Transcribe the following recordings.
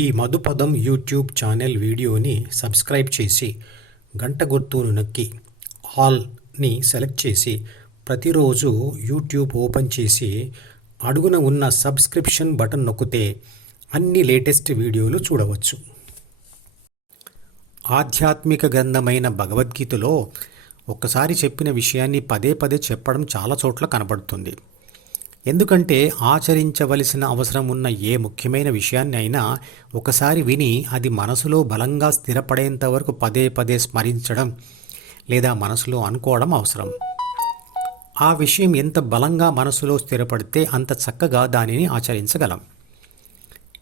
ఈ మధుపదం YouTube channel వీడియోని subscribe చేసి గంట గుర్తును నొక్కి ఆల్ని సెలెక్ట్ చేసి ప్రతిరోజు యూట్యూబ్ ఓపెన్ చేసి అడుగున ఉన్న సబ్స్క్రిప్షన్ బటన్ నొక్కితే అన్ని లేటెస్ట్ వీడియోలు చూడవచ్చు. ఆధ్యాత్మిక గ్రంథమైన భగవద్గీతలో ఒక్కసారి చెప్పిన విషయాన్ని పదే పదే చెప్పడం చాలా చోట్ల కనబడుతుంది. ఎందుకంటే ఆచరించవలసిన అవసరం ఉన్న ఏ ముఖ్యమైన విషయాన్ని అయినా ఒకసారి విని అది మనసులో బలంగా స్థిరపడేంత వరకు పదే పదే స్మరించడం లేదా మనసులో అనుకోవడం అవసరం. ఆ విషయం ఎంత బలంగా మనసులో స్థిరపడితే అంత చక్కగా దానిని ఆచరించగలం.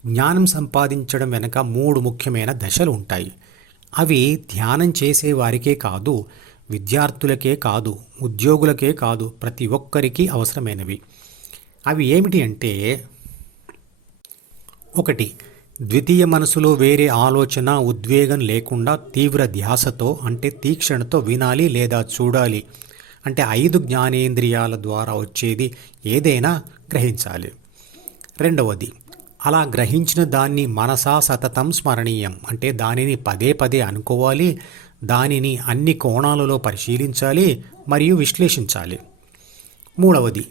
జ్ఞానం సంపాదించడం వెనక 3 ముఖ్యమైన దశలు ఉంటాయి. అవి ధ్యానం చేసేవారికే కాదు, విద్యార్థులకే కాదు, ఉద్యోగులకే కాదు, ప్రతి ఒక్కరికి అవసరమైనవి. అవి ఏమిటి అంటే, 1. ద్వితీయ మనసులో వేరే ఆలోచన, ఉద్వేగం లేకుండా తీవ్ర ధ్యాసతో అంటే తీక్షణతో వినాలి లేదా చూడాలి అంటే 5 జ్ఞానేంద్రియాల ద్వారా వచ్చేది ఏదైనా గ్రహించాలి. 2. అలా గ్రహించిన దాన్ని మనసా సతతం స్మరణీయం అంటే దానిని పదే పదే అనుకోవాలి, దానిని అన్ని కోణాలలో పరిశీలించాలి మరియు విశ్లేషించాలి. 3.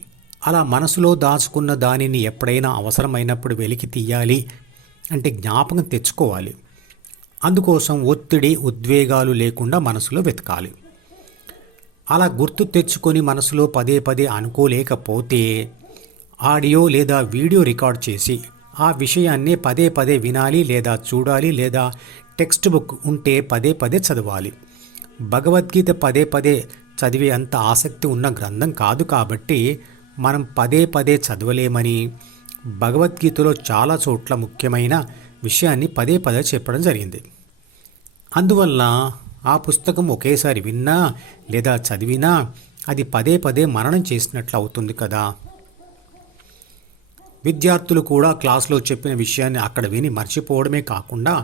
అలా మనసులో దాచుకున్న దానిని ఎప్పుడైనా అవసరమైనప్పుడు వెలికి తీయాలి అంటే జ్ఞాపకం తెచ్చుకోవాలి. అందుకోసం ఒత్తిడి, ఉద్వేగాలు లేకుండా మనసులో వెతకాలి. అలా గుర్తు తెచ్చుకొని మనసులో పదే పదే అనుకోలేకపోతే ఆడియో లేదా వీడియో రికార్డ్ చేసి ఆ విషయాన్నే పదే పదే వినాలి లేదా చూడాలి, లేదా టెక్స్ట్ బుక్ ఉంటే పదే పదే చదవాలి. భగవద్గీత పదే పదే చదివే అంత ఆసక్తి ఉన్న గ్రంథం కాదు కాబట్టి మనం పదే పదే చదవలేమని భగవద్గీతలో చాలా చోట్ల ముఖ్యమైన విషయాన్ని పదే పదే చెప్పడం జరిగింది. అందువల్ల ఆ పుస్తకం ఒకేసారి విన్నా లేదా చదివినా అది పదే పదే మననం చేసినట్లు అవుతుంది కదా. విద్యార్థులు కూడా క్లాసులో చెప్పిన విషయాన్ని అక్కడ విని మర్చిపోవడమే కాకుండా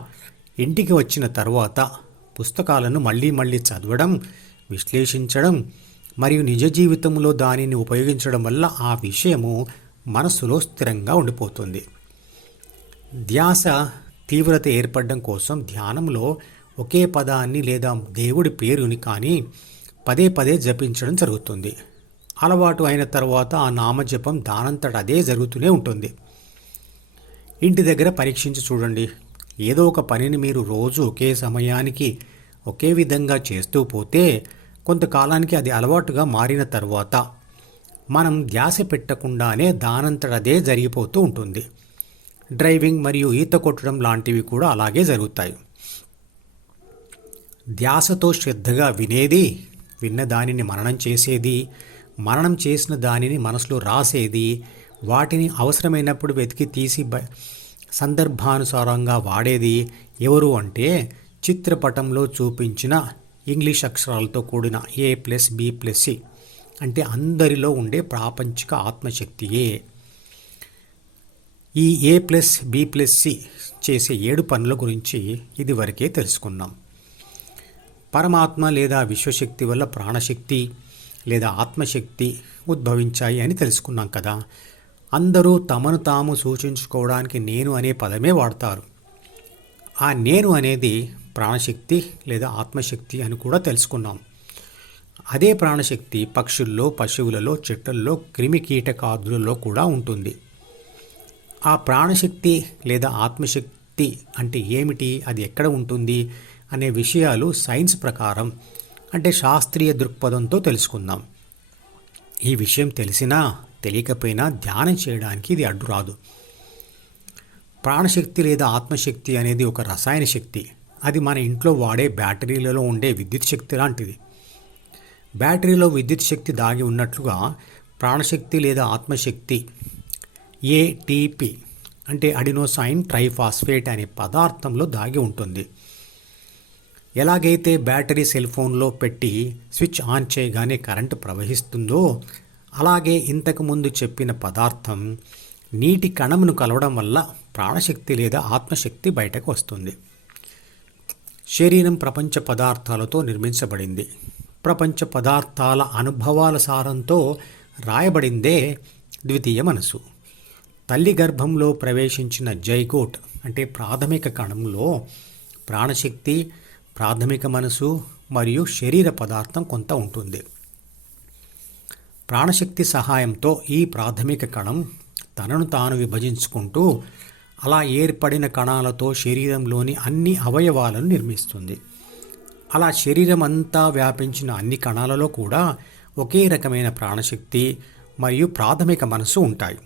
ఇంటికి వచ్చిన తర్వాత పుస్తకాలను మళ్ళీ మళ్ళీ చదవడం, విశ్లేషించడం మరియు నిజ జీవితంలో దానిని ఉపయోగించడం వల్ల ఆ విషయము మనస్సులో స్థిరంగా ఉండిపోతుంది. ధ్యాస తీవ్రత ఏర్పడడం కోసం ధ్యానంలో ఒకే పదాన్ని లేదా దేవుడి పేరుని కానీ పదే పదే జపించడం జరుగుతుంది. అలవాటు అయిన తర్వాత ఆ నామజపం దానంతట అదే జరుగుతూనే ఉంటుంది. ఇంటి దగ్గర పరీక్షించి చూడండి. ఏదో ఒక పనిని మీరు రోజు ఒకే సమయానికి ఒకే విధంగా చేస్తూ పోతే కొంతకాలానికి అది అలవాటుగా మారిన తర్వాత మనం ధ్యాస పెట్టకుండానే దానంతట అదే జరిగిపోతూ ఉంటుంది. డ్రైవింగ్ మరియు ఈత కొట్టడం లాంటివి కూడా అలాగే జరుగుతాయి. ధ్యాసతో శ్రద్ధగా వినేది, విన్న దానిని మననం చేసేది, మననం చేసిన దానిని మనసులో రాసేది, వాటిని అవసరమైనప్పుడు వెతికి తీసి సందర్భానుసారంగా వాడేది ఎవరు అంటే చిత్రపటంలో చూపించిన ఇంగ్లీష్ అక్షరాలతో కూడిన A+B+C అంటే అందరిలో ఉండే ప్రాపంచిక ఆత్మశక్తియే. ఈ A+B+C చేసే 7 పనుల గురించి ఇదివరకే తెలుసుకున్నాం. పరమాత్మ లేదా విశ్వశక్తి వల్ల ప్రాణశక్తి లేదా ఆత్మశక్తి ఉద్భవించాయి అని తెలుసుకున్నాం కదా. అందరూ తమను తాము సూచించుకోవడానికి నేను అనే పదమే వాడతారు. ఆ నేను అనేది ప్రాణశక్తి లేదా ఆత్మశక్తి అని కూడా తెలుసుకున్నాం. అదే ప్రాణశక్తి పక్షుల్లో, పశువులలో, చెట్లలో, క్రిమి కీటకాదులలో కూడా ఉంటుంది. ఆ ప్రాణశక్తి లేదా ఆత్మశక్తి అంటే ఏమిటి, అది ఎక్కడ ఉంటుంది అనే విషయాలు సైన్స్ ప్రకారం అంటే శాస్త్రీయ దృక్పథంతో తెలుసుకుందాం. ఈ విషయం తెలిసినా తెలియకపోయినా ధ్యానం చేయడానికి ఇది అడ్డు రాదు. ప్రాణశక్తి లేదా ఆత్మశక్తి అనేది ఒక రసాయన శక్తి. అది మన ఇంట్లో వాడే బ్యాటరీలలో ఉండే విద్యుత్ శక్తి లాంటిది. బ్యాటరీలో విద్యుత్ శక్తి దాగి ఉన్నట్లుగా ప్రాణశక్తి లేదా ఆత్మశక్తి ATP అంటే అడినోసైన్ ట్రైఫాస్ఫేట్ అనే పదార్థంలో దాగి ఉంటుంది. ఎలాగైతే బ్యాటరీ సెల్ ఫోన్లో పెట్టి స్విచ్ ఆన్ చేయగానే కరెంటు ప్రవహిస్తుందో అలాగే ఇంతకుముందు చెప్పిన పదార్థం నీటి కణమును కలవడం వల్ల ప్రాణశక్తి లేదా ఆత్మశక్తి బయటకు వస్తుంది. శరీరం ప్రపంచ పదార్థాలతో నిర్మించబడింది. ప్రపంచ పదార్థాల అనుభవాల సారంతో రాయబడిందే ద్వితీయ మనసు. తల్లి గర్భంలో ప్రవేశించిన జైగోట్ అంటే ప్రాథమిక కణంలో ప్రాణశక్తి, ప్రాథమిక మనసు మరియు శరీర పదార్థం కొంత ఉంటుంది. ప్రాణశక్తి సహాయంతో ఈ ప్రాథమిక కణం తనను తాను విభజించుకుంటూ అలా ఏర్పడిన కణాలతో శరీరంలోని అన్ని అవయవాలను నిర్మిస్తుంది. అలా శరీరం అంతా వ్యాపించిన అన్ని కణాలలో కూడా ఒకే రకమైన ప్రాణశక్తి మరియు ప్రాథమిక మనసు ఉంటాయి.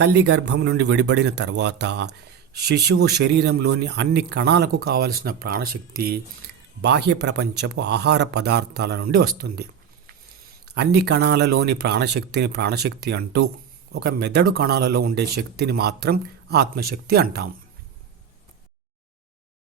తల్లి గర్భం నుండి విడిపడిన తర్వాత శిశువు శరీరంలోని అన్ని కణాలకు కావలసిన ప్రాణశక్తి బాహ్య ప్రపంచపు ఆహార పదార్థాల నుండి వస్తుంది. అన్ని కణాలలోని ప్రాణశక్తి అంటూ ఒక మెదడు కణాలలో ఉండే శక్తిని మాత్రం ఆత్మశక్తి అంటాం.